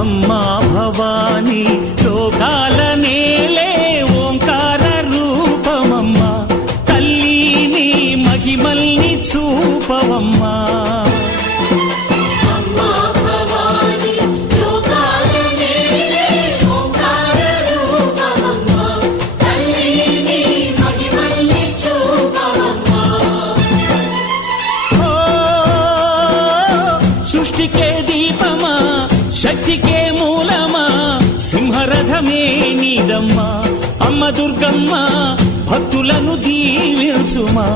అమ్మా భవానీ లోకాల నేలే ఓంకార రూపమమ్మా, తల్లి నీ మహిమల్ని చూపవమ్మా. సృష్టికే దీపమా, శక్తికే మూలమా, సింహరథమే నీదమ్మా. అమ్మ దుర్గమ్మ భక్తులను దీవించుమా.